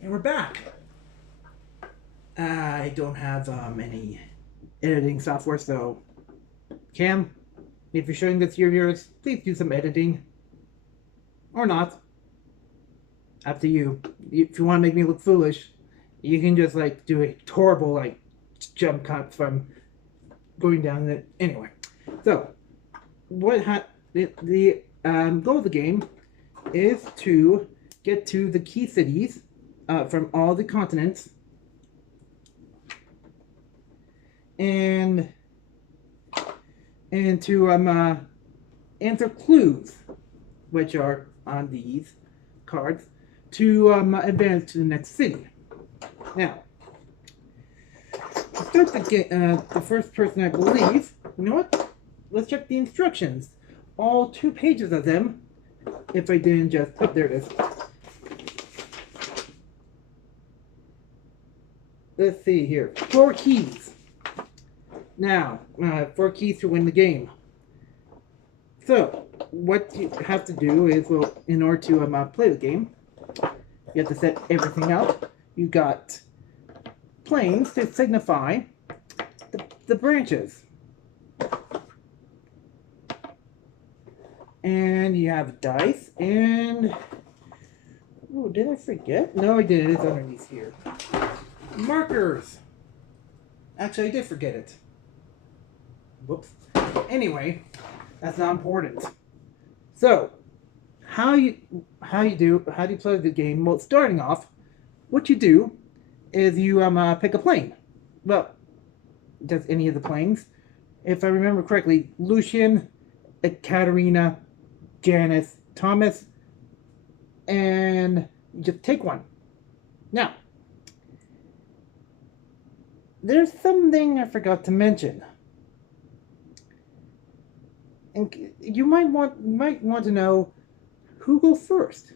And we're back. I don't have any editing software, so Cam, if you're showing this to your viewers, please do some editing. Or not. Up to you. If you want to make me look foolish, you can just like do a horrible like jump cut from going down the anyway. So the goal of the game is to get to the key cities from all the continents and to answer clues, which are on these cards, to advance to the next city. Now, to start the first person, I believe. You know what? Let's check the instructions. All 2 pages of them. If I didn't just there it is. Let's see here. 4 keys. Now, 4 keys to win the game. So, what you have to do is, well, in order to play the game, you have to set everything up. You got planes to signify the branches. And you have dice, and... Oh, did I forget? No, I did. It's underneath here. Markers. Actually, I did forget it. Whoops. Anyway, that's not important. So, how do you play the game? Well, starting off, what you do is you pick a plane. Well, just any of the planes. If I remember correctly, Lucian, Katerina, Janice, Thomas, and you just take one. Now, there's something I forgot to mention. And you might want to know who goes first.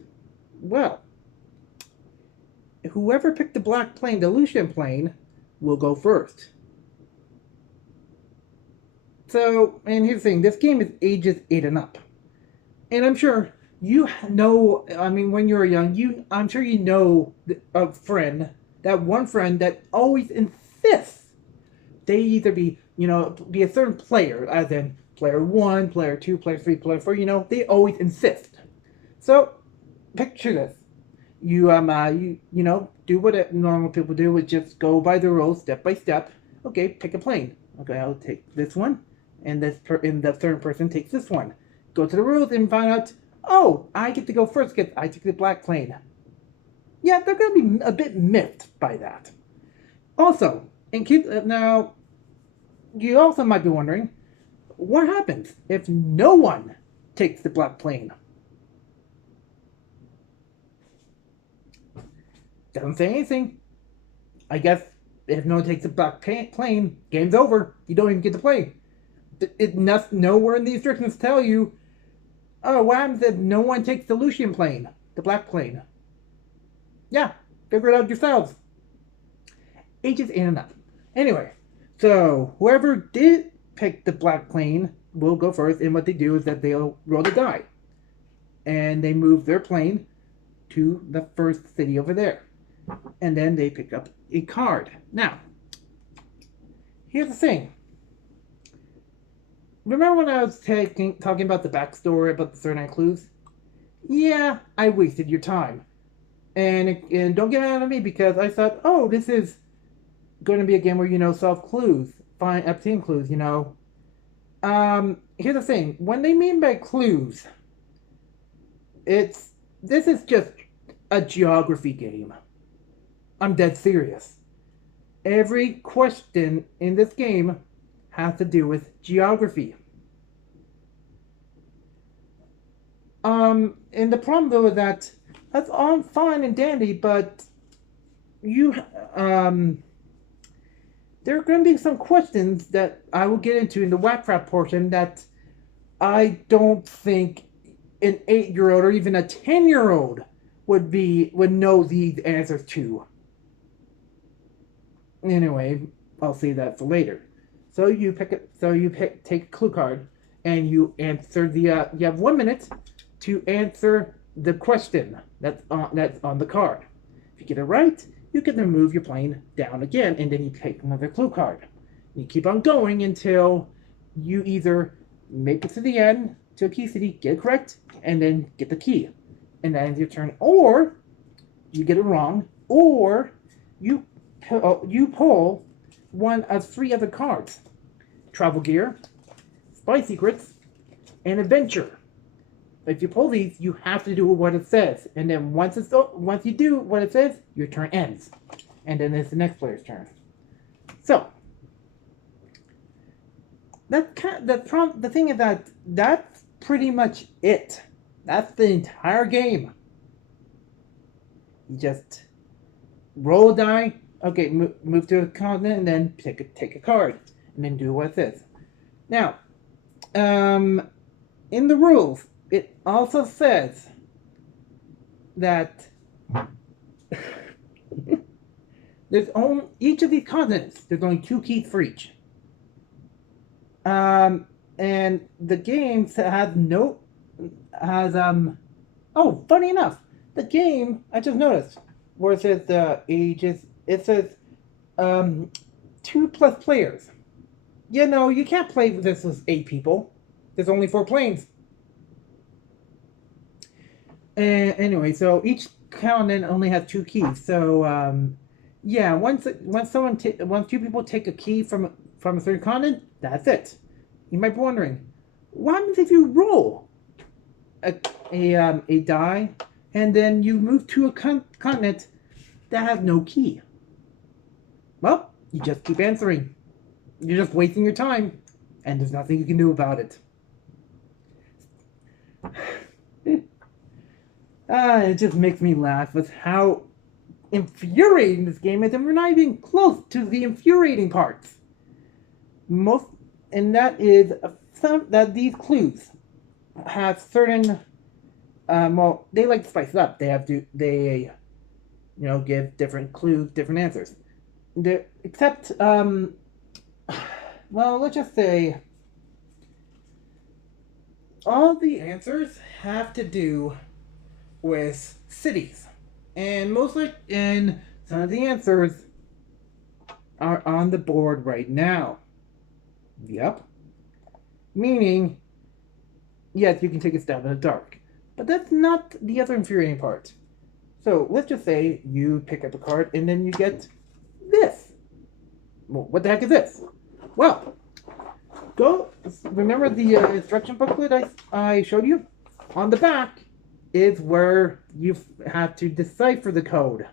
Well, whoever picked the black plane, the Lucian plane, will go first. So, and here's the thing, this game is ages 8 and up. And I'm sure you know, I mean, when you were young, I'm sure you know a friend, that one friend that always insists they either be a certain player, as in player 1, player 2, player 3, player 4, they always insist. So, picture this. You do what normal people do, which just go by the rules step by step. Okay, pick a plane. Okay, I'll take this one, and the third person takes this one. Go to the rules and find out, oh, I get to go first because I took the black plane. Yeah, they're going to be a bit miffed by that. Also, in case, now, you also might be wondering, what happens if no one takes the black plane? Doesn't say anything. I guess if no one takes the black plane, game's over. You don't even get to play. Nowhere in the instructions tell you, oh, what happens if no one takes the Lucian plane, the black plane? Yeah, figure it out yourselves. Ages in and up. Anyway, so whoever did pick the black plane will go first, and what they do is that they'll roll the die. And they move their plane to the first city over there. And then they pick up a card. Now, here's the thing. Remember when I was talking about the backstory about the 39 clues? Yeah, I wasted your time. And don't get mad at me because I thought, oh, this is going to be a game where, solve clues. Obtain clues, Here's the thing. When they mean by clues, this is just a geography game. I'm dead serious. Every question in this game has to do with geography. And the problem though is that's all fine and dandy, but there are going to be some questions that I will get into in the whack-rap portion that I don't think an 8-year-old or even a 10-year-old would know these answers to. Anyway, I'll save that for later. So you take a clue card, and you answer you have 1 minute to answer the question that's on the card. If you get it right, you can then move your plane down again, and then you take another clue card. You keep on going until you either make it to the end, to a key city, get it correct, and then get the key. And that ends your turn. Or you get it wrong, or you pull one of 3 other cards. Travel gear, spy secrets, and adventure. If you pull these, you have to do what it says. And then once you do what it says, your turn ends. And then it's the next player's turn. So, the thing is that that's pretty much it. That's the entire game. You just roll a die. Okay, move to a continent, and then take a card, and then do what it says. Now, in the rules, it also says that there's only each of these continents. There's only 2 keys for each. And the game oh, funny enough, the game, I just noticed, where it says ages, it says 2+ players. You know, you can't play this with 8 people. There's only 4 planes. And anyway, so each continent only has 2 keys. So yeah, once 2 people take a key from a certain continent, that's it. You might be wondering, what happens if you roll a die and then you move to a continent that has no key? Well, you just keep answering. You're just wasting your time, and there's nothing you can do about it. It just makes me laugh with how infuriating this game is, and we're not even close to the infuriating parts. And that is that these clues have certain, well, they like to spice it up. They give different clues, different answers. Except, well, let's just say all the answers have to do with cities. And some of the answers are on the board right now. Yep. Meaning, yes, you can take a stab in the dark. But that's not the other infuriating part. So, let's just say you pick up a card and then you get this. Well, what the heck is this? Well, remember the instruction booklet I showed you? On the back is where you have to decipher the code.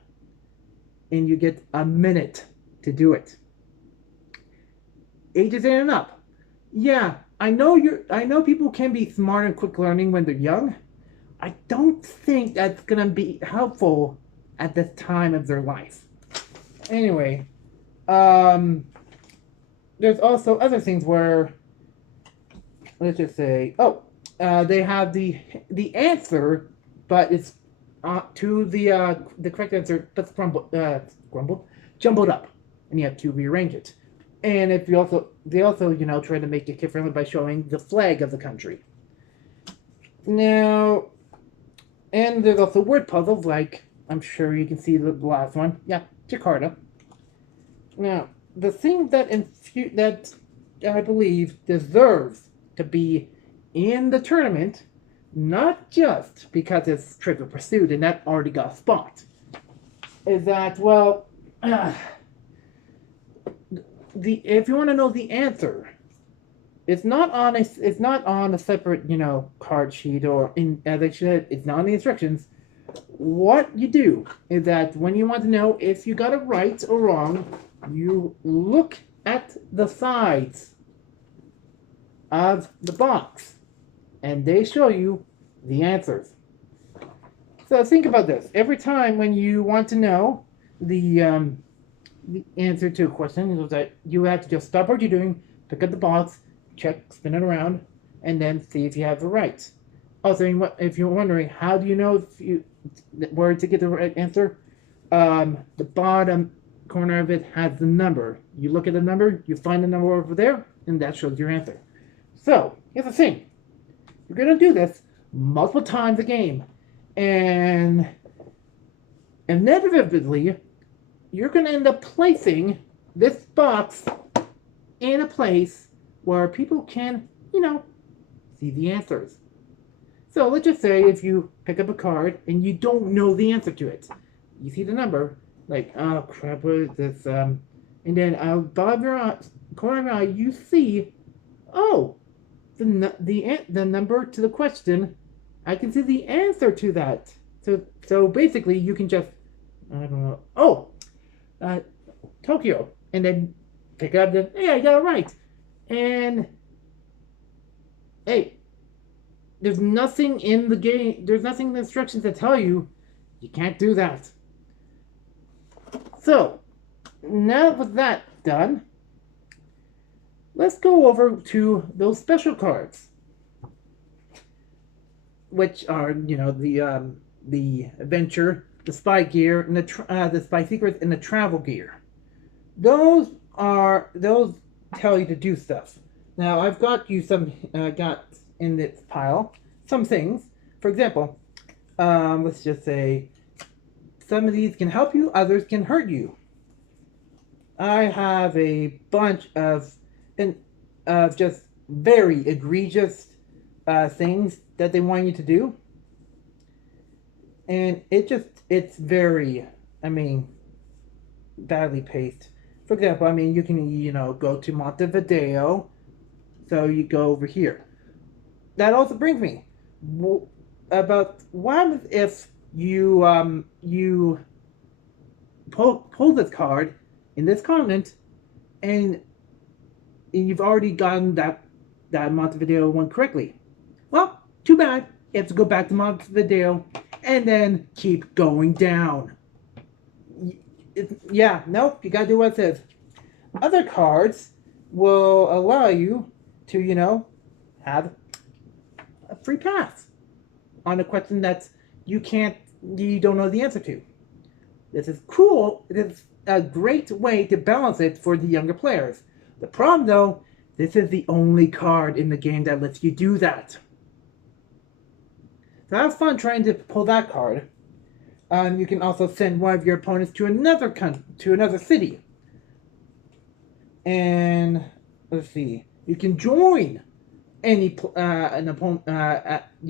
And you get a minute to do it. Ages 8 and up. Yeah, I know people can be smart and quick learning when they're young. I don't think that's gonna be helpful at this time of their life. Anyway, there's also other things where, let's just say, they have the answer, but it's to the correct answer, but jumbled up, and you have to rearrange it. And they also try to make it kid-friendly by showing the flag of the country. Now, and there's also word puzzles, like I'm sure you can see the last one. Yeah, Jakarta. Now, the thing that I believe deserves to be in the tournament, not just because it's Trivial Pursuit and that already got a spot, is that, well, if you want to know the answer, it's not on a separate, card sheet, or as I said, it's not in the instructions. What you do is that when you want to know if you got it right or wrong, you look at the sides of the box, and they show you the answers. So think about this. Every time when you want to know the answer to a question, is that you have to just stop what you're doing, pick up the box, check, spin it around, and then see if you have it right. Also, if you're wondering how do you know where to get the right answer, the bottom corner of it has the number. You look at the number, you find the number over there, and that shows your answer. So here's the thing: you're gonna do this multiple times a game, and inevitably, you're going to end up placing this box in a place where people can, see the answers. So let's just say if you pick up a card and you don't know the answer to it. You see the number, like, oh crap, what is this? And then out of your corner of your eye, you see, oh, the number to the question. I can see the answer to that. So basically, you can just, I don't know, Tokyo, and then pick up the, hey, I got it right. And hey, there's nothing in the game, there's nothing in the instructions that tell you can't do that. So, now with that done, let's go over to those special cards, which are, the adventure, the spy gear, and the spy secrets, and the travel gear. Those tell you to do stuff. Now, I've got you got in this pile some things. For example, let's just say some of these can help you, others can hurt you. I have a bunch of just very egregious things that they want you to do, and it's very, badly paced. For example, you can go to Montevideo, so you go over here. That also brings me about what if you pull this card in this continent, and you've already gotten that Montevideo one correctly. Well, too bad. You have to go back to Montevideo and then keep going down. Nope, you gotta do what it says. Other cards will allow you to, have a free pass on a question that you don't know the answer to. This is cool. It is a great way to balance it for the younger players. The problem, though, this is the only card in the game that lets you do that. So have fun trying to pull that card. You can also send one of your opponents to another city. And let's see, you can join you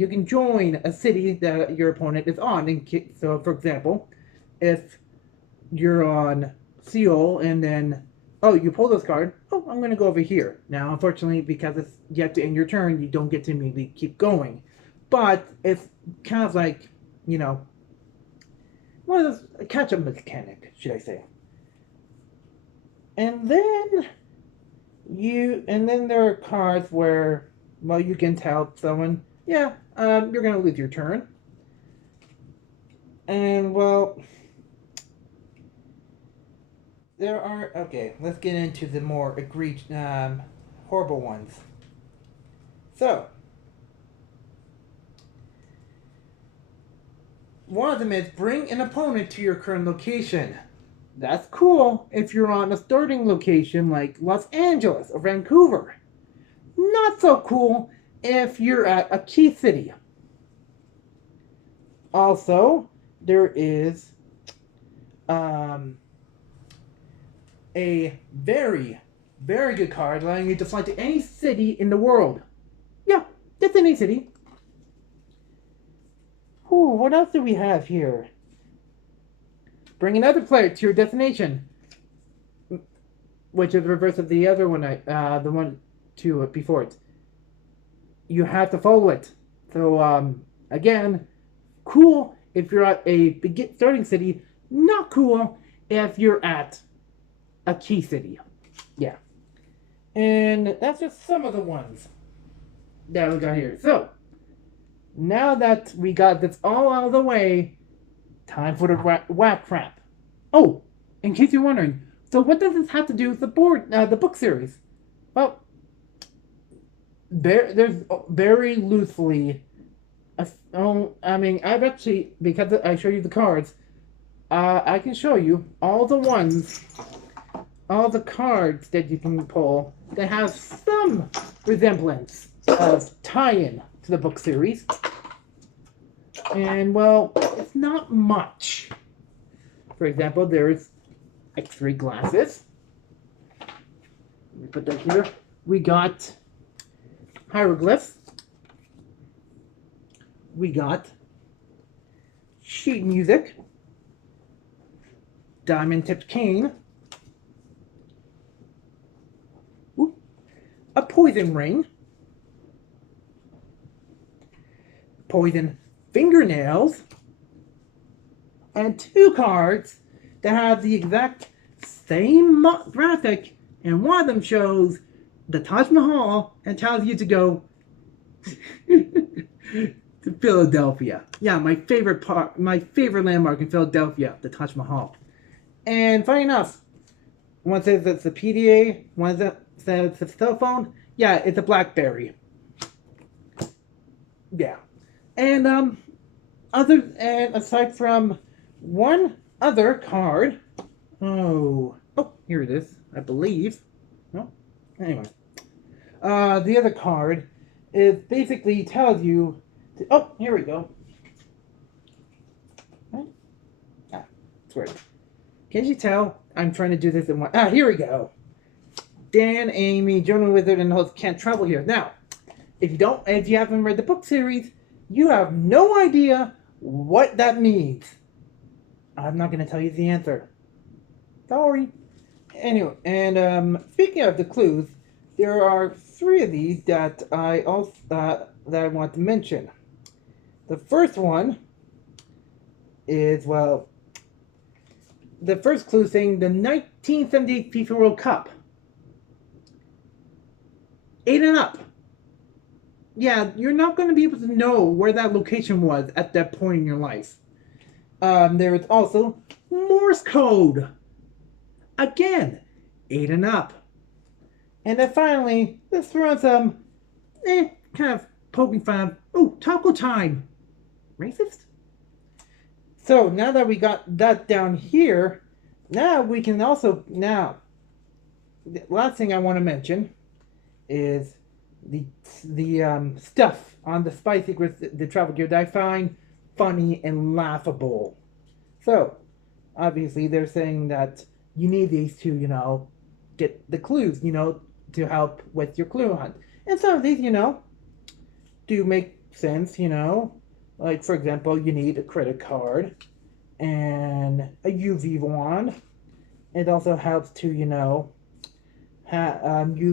can join a city that your opponent is on. So, for example, if you're on Seoul and then you pull this card, I'm going to go over here. Now, unfortunately, because it's yet to end your turn, you don't get to immediately keep going. But it's kind of like, one of those, a catch-up mechanic, should I say. And then there are cards where, you can tell someone, you're going to lose your turn. And, there are, let's get into the more horrible ones. So, one of them is bring an opponent to your current location. That's cool if you're on a starting location like Los Angeles or Vancouver. Not so cool if you're at a key city. Also, there is a very, very good card allowing you to fly to any city in the world. Yeah, just any city. Ooh, what else do we have here? Bring another player to your destination, which is the reverse of the other one. The one before it. You have to follow it. So again, cool if you're at a starting city. Not cool if you're at a key city. Yeah, and that's just some of the ones that we got here. So now that we got this all out of the way, time for the whack crap. Oh, in case you're wondering, so what does this have to do with the book series? Well, there's very loosely. I've actually, because I show you the cards, I can show you all the cards that you can pull that have some resemblance of tie-in to the book series. And, it's not much. For example, there's X-ray glasses. Let me put that here. We got hieroglyphs. We got sheet music, diamond-tipped cane, a poison ring, poison fingernails, and 2 cards that have the exact same graphic, and one of them shows the Taj Mahal and tells you to go to Philadelphia. Yeah, my favorite landmark in Philadelphia, the Taj Mahal. And funny enough, one says it's a PDA, one says it's a cell phone. Yeah, it's a BlackBerry. Yeah. And aside from one other card, oh, here it is, I believe. No, anyway, the other card is basically tells you. Here we go. It's weird. Can't you tell? I'm trying to do this in one. Here we go. Dan, Amy, Jonah Wizard, and the host can't travel here. Now, if you haven't read the book series, you have no idea what that means. I'm not going to tell you the answer. Sorry. Anyway, and speaking of the clues, there are 3 of these that I want to mention. The first one is, well, the first clue saying the 1978 FIFA World Cup. 8 and up. Yeah, you're not going to be able to know where that location was at that point in your life. There is also Morse code. Again, 8 and up. And then finally, let's throw in some, kind of poking fun. Oh, taco time. Racist? So now that we got that down here, now we can also, the last thing I want to mention is the stuff on the Spy Secrets, the travel gear that I find funny and laughable. So, obviously they're saying that you need these to, get the clues, to help with your clue hunt. And some of these, do make sense, Like, for example, you need a credit card and a UV wand. It also helps to, use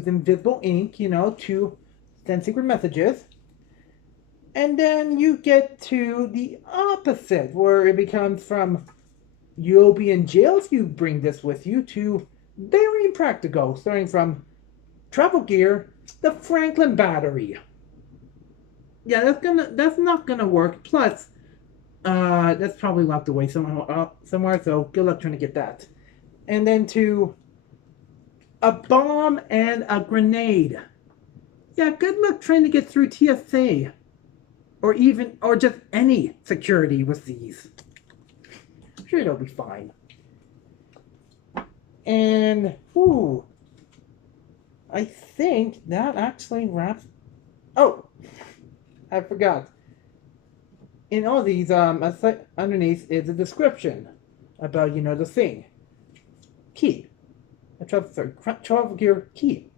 invisible ink, to send secret messages. And then you get to the opposite, where it becomes from you'll be in jail if you bring this with you to very impractical, starting from travel gear, the Franklin battery. Yeah, that's not gonna work. Plus, that's probably locked away somewhere. So good luck trying to get that. And then to a bomb and a grenade. Yeah, good luck trying to get through TSA, or just any security with these. I'm sure it'll be fine. And I think that actually wraps. Oh, I forgot. In all these, underneath is a description about, the thing. Key. A travel gear key.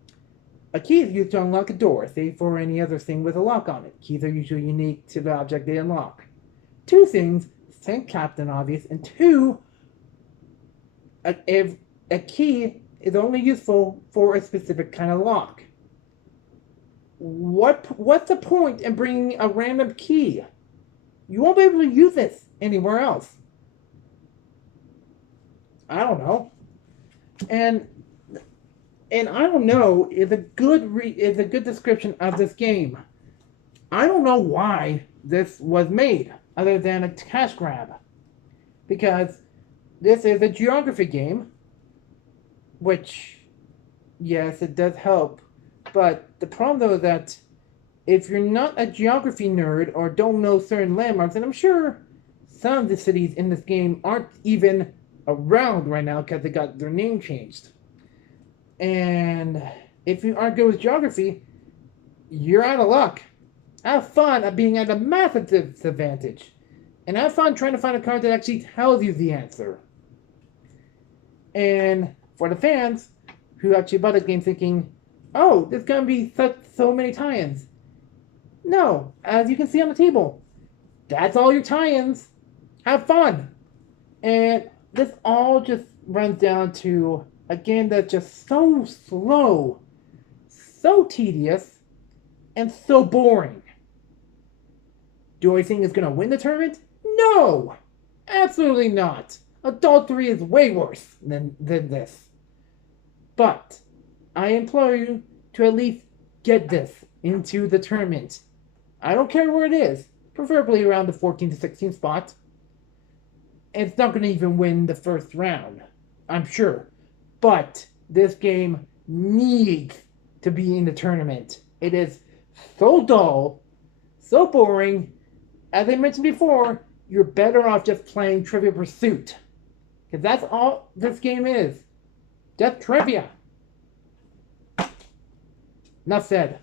A key is used to unlock a door, safe or any other thing with a lock on it. Keys are usually unique to the object they unlock. 2 things, same Captain Obvious, and 2, if a key is only useful for a specific kind of lock. What's the point in bringing a random key? You won't be able to use this anywhere else. I don't know. And I don't know is a good description of this game. I don't know why this was made, other than a cash grab, because this is a geography game, which, yes, it does help, but the problem though is that if you're not a geography nerd or don't know certain landmarks, and I'm sure some of the cities in this game aren't even around right now because they got their name changed. And if you aren't good with geography, you're out of luck. Have fun at being at a massive disadvantage. And have fun trying to find a card that actually tells you the answer. And for the fans who actually bought the game thinking, oh, there's going to be so many tie-ins. No, as you can see on the table, that's all your tie-ins. Have fun. And this all just runs down to a game that's just so slow, so tedious, and so boring. Do I think it's going to win the tournament? No! Absolutely not. Adultery is way worse than this. But I implore you to at least get this into the tournament. I don't care where it is, preferably around the 14 to 16 spot. It's not going to even win the first round, I'm sure. But this game needs to be in the tournament. It is so dull, so boring. As I mentioned before, you're better off just playing Trivia Pursuit. Because that's all this game is. Just trivia. Enough said.